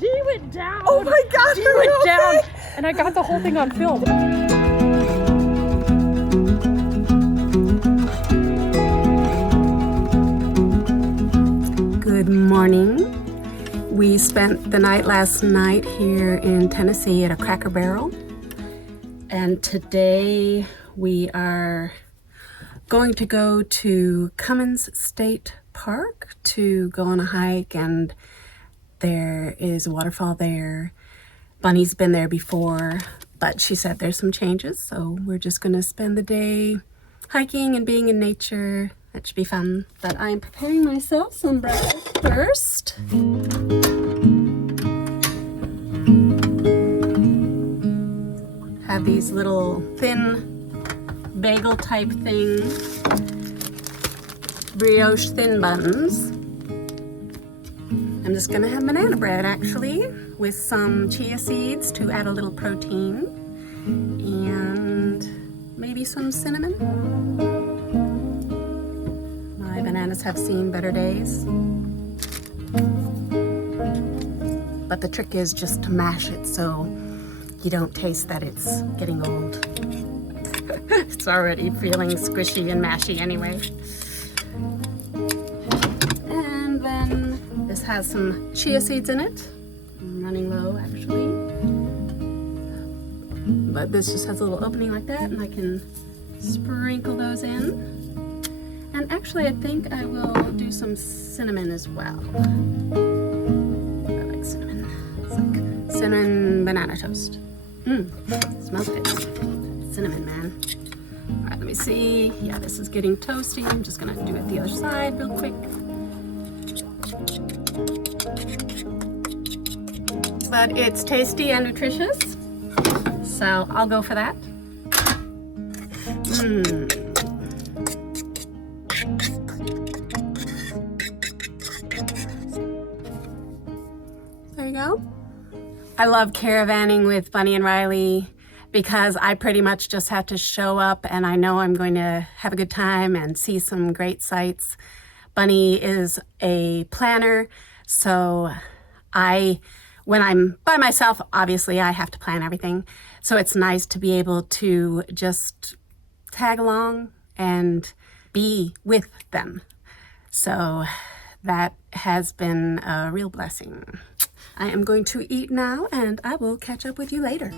Dee went down. Oh my gosh, Dee went down, and I got the whole thing on film. Good morning. We spent the night last night here in Tennessee at a Cracker Barrel, and today we are going to go to Cummins State Park to go on a hike, and there is a waterfall there. Bunny's been there before, but she said there's some changes, so we're just going to spend the day hiking and being in nature. That should be fun. But I'm preparing myself some breakfast first. Have these little thin bagel type things, brioche thin buns. I'm just gonna have banana bread actually with some chia seeds to add a little protein and maybe some cinnamon. My bananas have seen better days. But the trick is just to mash it so you don't taste that it's getting old. It's already feeling squishy and mashy anyway. And then this has some chia seeds in it. I'm running low actually. But this just has a little opening like that, and I can sprinkle those in. And actually I think I will do some cinnamon as well. I like cinnamon. It's like cinnamon banana toast. Smells good. Cinnamon, man. All right, let me see. Yeah, this is getting toasty. I'm just gonna do it the other side real quick. But it's tasty and nutritious, so I'll go for that. There you go. I love caravanning with Bunny and Riley because I pretty much just have to show up and I know I'm going to have a good time and see some great sights. Bunny is a planner, so when I'm by myself, obviously I have to plan everything. So it's nice to be able to just tag along and be with them. So that has been a real blessing. I am going to eat now, and I will catch up with you later.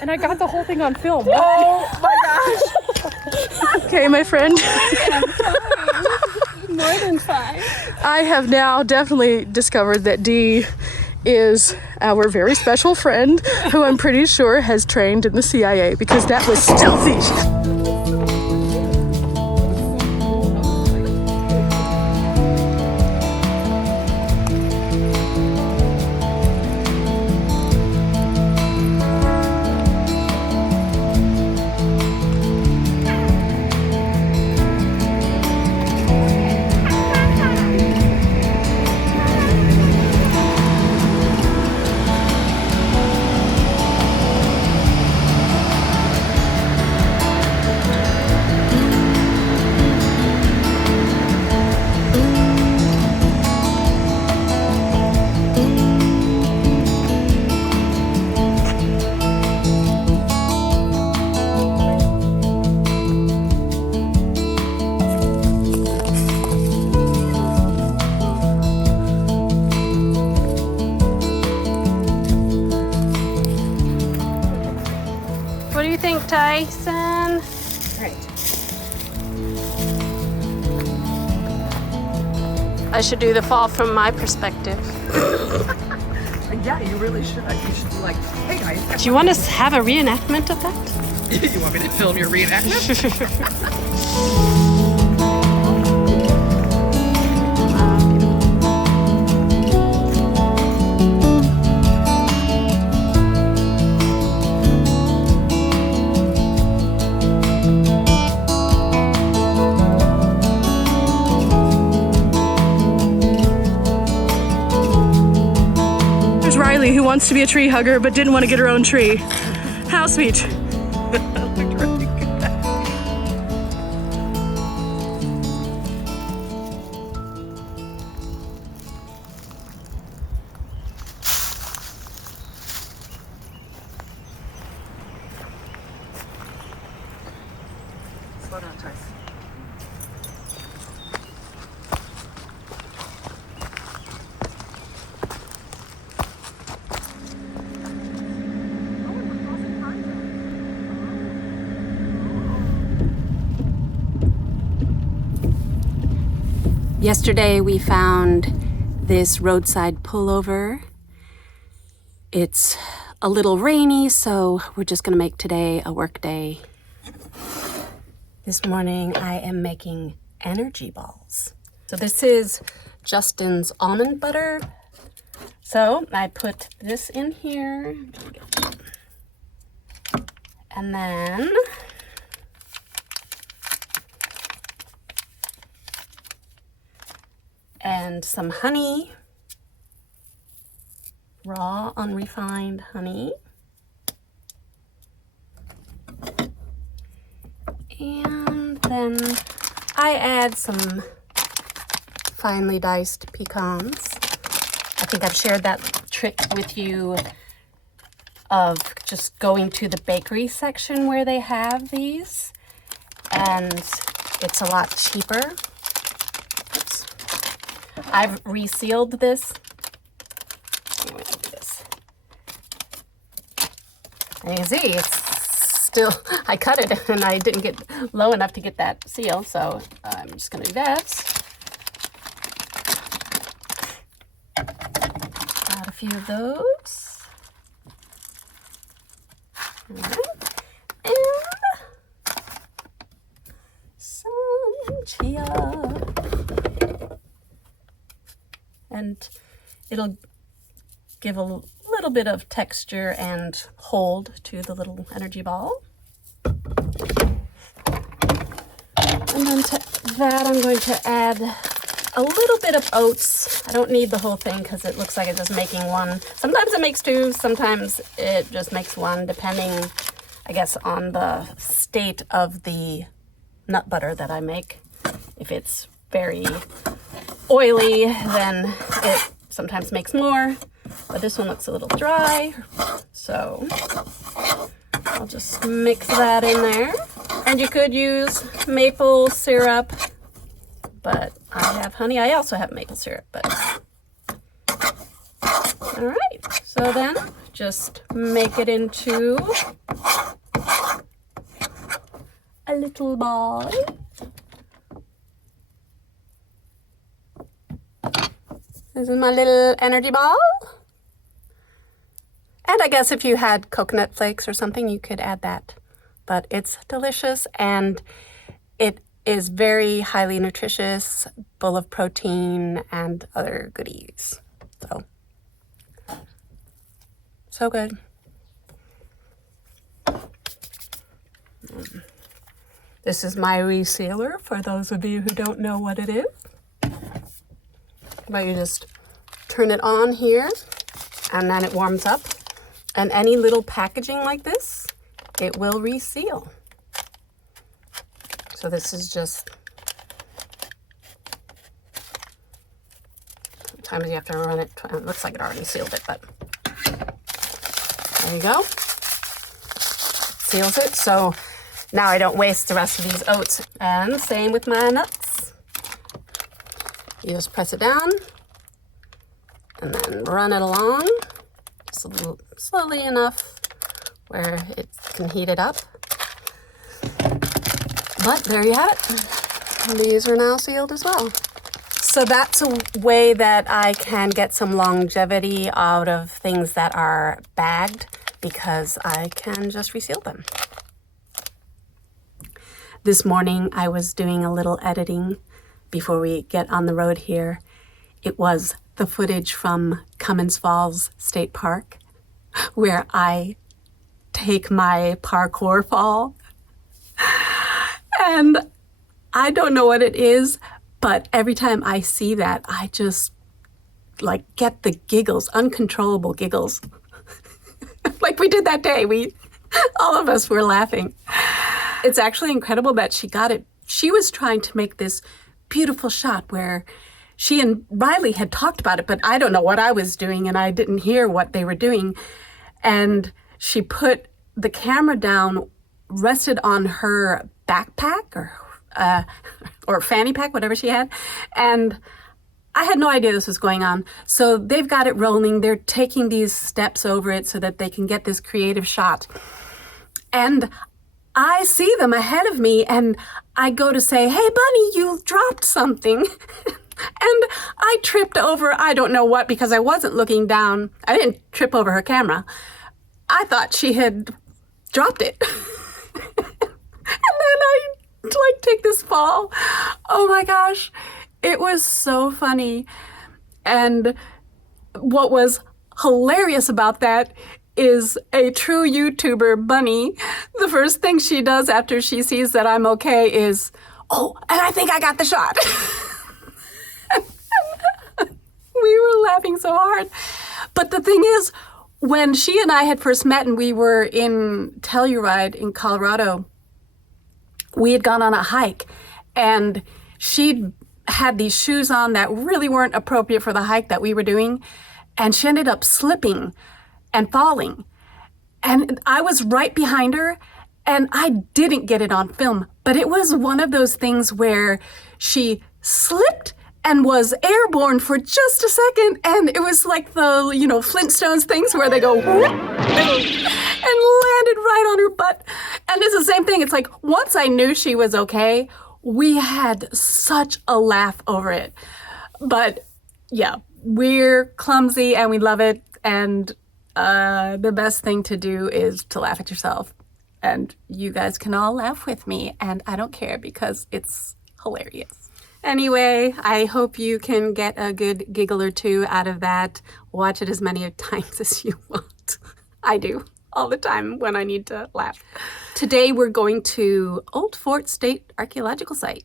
And I got the whole thing on film. Oh my gosh. Okay, my friend. More than 5. I have now definitely discovered that Dee is our very special friend who I'm pretty sure has trained in the CIA because that was stealthy. I should do the fall from my perspective. Yeah, you really should. You should be like, hey guys. Do you want to have a reenactment of that? You want me to film your reenactment? There's Riley, who wants to be a tree hugger but didn't want to get her own tree. How sweet. Looked really good. Slow down, Tice. Yesterday we found this roadside pullover. It's a little rainy, so we're just gonna make today a work day. This morning I am making energy balls. So this is Justin's almond butter. So I put this in here. And then and some honey, raw, unrefined honey. And then I add some finely diced pecans. I think I've shared that trick with you of just going to the bakery section where they have these, and it's a lot cheaper. I've resealed this. I'm going to do this. And you can see it's still, I cut it and I didn't get low enough to get that seal, so I'm just going to do that. Add a few of those. All right. And some chia. And it'll give a little bit of texture and hold to the little energy ball. And then to that I'm going to add a little bit of oats. I don't need the whole thing because it looks like it's just making one. Sometimes it makes two, sometimes it just makes one, depending, I guess, on the state of the nut butter that I make. If it's very oily, then it sometimes makes more, but this one looks a little dry, so I'll just mix that in there. And you could use maple syrup, but I have honey. I also have maple syrup, but all right, so then just make it into a little ball. This is my little energy ball. And I guess if you had coconut flakes or something, you could add that. But it's delicious and it is very highly nutritious, full of protein and other goodies. So good. This is my resealer for those of you who don't know what it is. But you just turn it on here and then it warms up. And any little packaging like this, it will reseal. So this is just, sometimes you have to run it, it looks like it already sealed it, but there you go. Seals it, so now I don't waste the rest of these oats. And same with my nuts. You just press it down and then run it along just a little slowly enough where it can heat it up. But there you have it. These are now sealed as well. So that's a way that I can get some longevity out of things that are bagged because I can just reseal them. This morning I was doing a little editing before we get on the road here. It was the footage from Cummins Falls State Park where I take my parkour fall. And I don't know what it is, but every time I see that, I just like get the giggles, uncontrollable giggles. Like we did that day. All of us were laughing. It's actually incredible that she got it. She was trying to make this beautiful shot where she and Riley had talked about it, but I don't know what I was doing and I didn't hear what they were doing. And she put the camera down, rested on her backpack or fanny pack, whatever she had. And I had no idea this was going on. So they've got it rolling. They're taking these steps over it so that they can get this creative shot. And I see them ahead of me and I go to say, "Hey, Bunny, you dropped something." And I tripped over, I don't know what, because I wasn't looking down. I didn't trip over her camera. I thought she had dropped it. And then I take this fall. Oh my gosh. It was so funny. And what was hilarious about that is a true YouTuber, Bunny. The first thing she does after she sees that I'm okay is, "Oh, and I think I got the shot." We were laughing so hard. But the thing is, when she and I had first met and we were in Telluride in Colorado, we had gone on a hike and she'd had these shoes on that really weren't appropriate for the hike that we were doing. And she ended up slipping and falling. And I was right behind her and I didn't get it on film. But it was one of those things where she slipped and was airborne for just a second. And it was like the, Flintstones things where they go whoop, and landed right on her butt. And it's the same thing. It's like once I knew she was okay, we had such a laugh over it. But yeah, we're clumsy and we love it. And the best thing to do is to laugh at yourself. And you guys can all laugh with me. And I don't care because it's hilarious. Anyway, I hope you can get a good giggle or two out of that. Watch it as many times as you want. I do all the time when I need to laugh. Today we're going to Old Fort State Archaeological Site.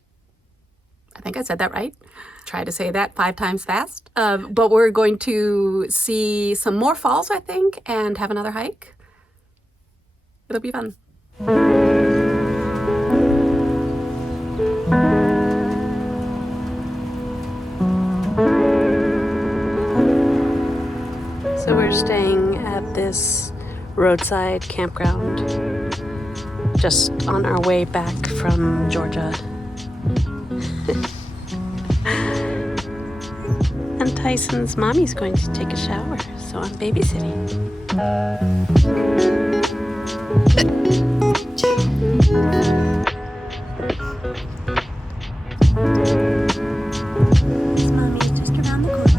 I think I said that right. Try to say that 5 times fast. But we're going to see some more falls, I think, and have another hike. It'll be fun. So we're staying at this roadside campground just on our way back from Georgia. And Tyson's mommy's going to take a shower, so I'm babysitting. His mommy is just around the corner.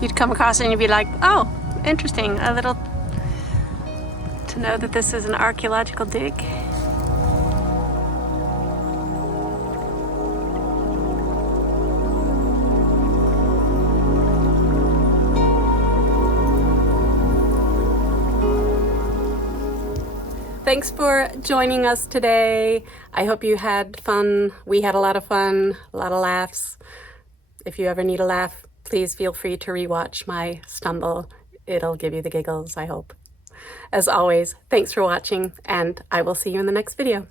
you'd come across it and you'd be like, oh, interesting, a little, to know that this is an archaeological dig. Thanks for joining us today. I hope you had fun. We had a lot of fun, a lot of laughs. If you ever need a laugh, please feel free to rewatch my stumble. It'll give you the giggles, I hope. As always, thanks for watching, and I will see you in the next video.